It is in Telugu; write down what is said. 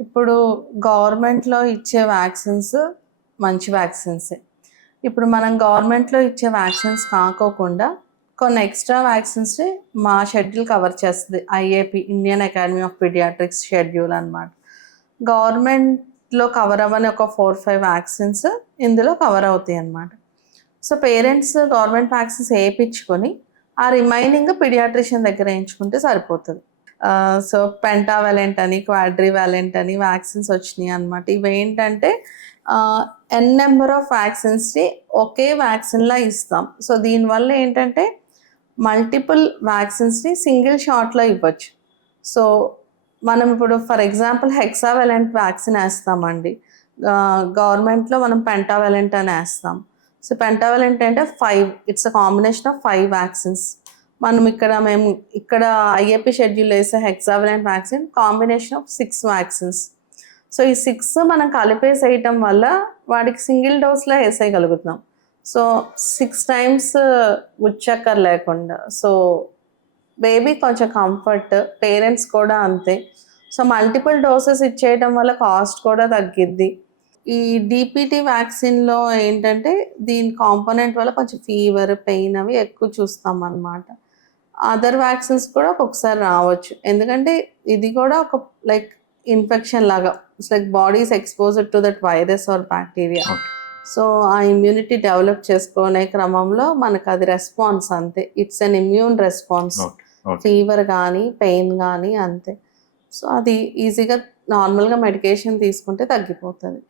ఇప్పుడు గవర్నమెంట్‌లో ఇచ్చే వ్యాక్సిన్స్ మంచి వ్యాక్సిన్సే. ఇప్పుడు మనం గవర్నమెంట్‌లో ఇచ్చే వ్యాక్సిన్స్ కాకోకుండా కొన్ని ఎక్స్‌ట్రా వ్యాక్సిన్స్‌ని మా షెడ్యూల్ కవర్ చేస్తది. IAP Indian Academy of Pediatrics schedule అనమాట. గవర్నమెంట్‌లో కవర్ అవ్వని ఒక 4, 5 వ్యాక్సిన్స్ ఇందులో కవర్ అవుతాయన్నమాట. సో, పేరెంట్స్ గవర్నమెంట్ వ్యాక్సిన్స్ ఏపిచ్చుకొని ఆ రిమైనింగ్ పీడియాట్రిషియన్ దగ్గర ఏయించుకుంటే సరిపోతది. సో, పెంటావాలెంట్ అని, క్వాడ్రివాలెంట్ అని వ్యాక్సిన్స్ వచ్చినాయి అనమాట. ఇవేంటంటే ఎన్ నెంబర్ ఆఫ్ వ్యాక్సిన్స్‌ని ఒకే వ్యాక్సిన్‌లా ఇస్తాం. సో, దీనివల్ల ఏంటంటే మల్టిపుల్ వ్యాక్సిన్స్‌ని సింగిల్ షాట్‌లో ఇవ్వచ్చు. సో, మనం ఇప్పుడు ఫర్ ఎగ్జాంపుల్ హెక్సావాలెంట్ వ్యాక్సిన్ ఏస్తామండి. గవర్నమెంట్‌లో మనం పెంటావాలెంట్ అని ఏస్తాం. సో, పెంటావాలెంట్ అంటే 5 it's a combination of 5 vaccines. మేము ఇక్కడ ఐఏపీ షెడ్యూల్ వేసే hexavalent vaccine combination of 6 vaccines. So, ఈ 6 మనం కలిపేసేయటం వల్ల వాడికి సింగిల్ డోస్‌లో ఏసేయగలుగుతున్నాం. సో, 6 టైమ్స్ ఉచ్చక్కర లేకుండా. సో, బేబీ కొంచెం కంఫర్ట్, పేరెంట్స్ కూడా అంతే. సో, మల్టిపుల్ డోసెస్ ఇచ్చేయటం వల్ల కాస్ట్ కూడా తగ్గిద్ది. ఈ డీపీటీ వ్యాక్సిన్‌లో ఏంటంటే దీని కాంపోనెంట్ వల్ల కొంచెం ఫీవర్, పెయిన్ అవి ఎక్కువ చూస్తామనమాట. అదర్ వ్యాక్సిన్స్ కూడా ఒక్కొక్కసారి రావచ్చు. ఎందుకంటే ఇది కూడా ఒక లైక్ ఇన్ఫెక్షన్ లాగా. It's like body is exposed to that virus are bacteria. Okay. So, ఆ ఇమ్యూనిటీ డెవలప్ చేసుకునే క్రమంలో మనకది రెస్పాన్స్ అంతే. It's an immune response. Okay. Okay. Fever గానీ, పెయిన్ గానీ అంతే. సో, అది ఈజీగా నార్మల్‌గా మెడికేషన్ తీసుకుంటే తగ్గిపోతది.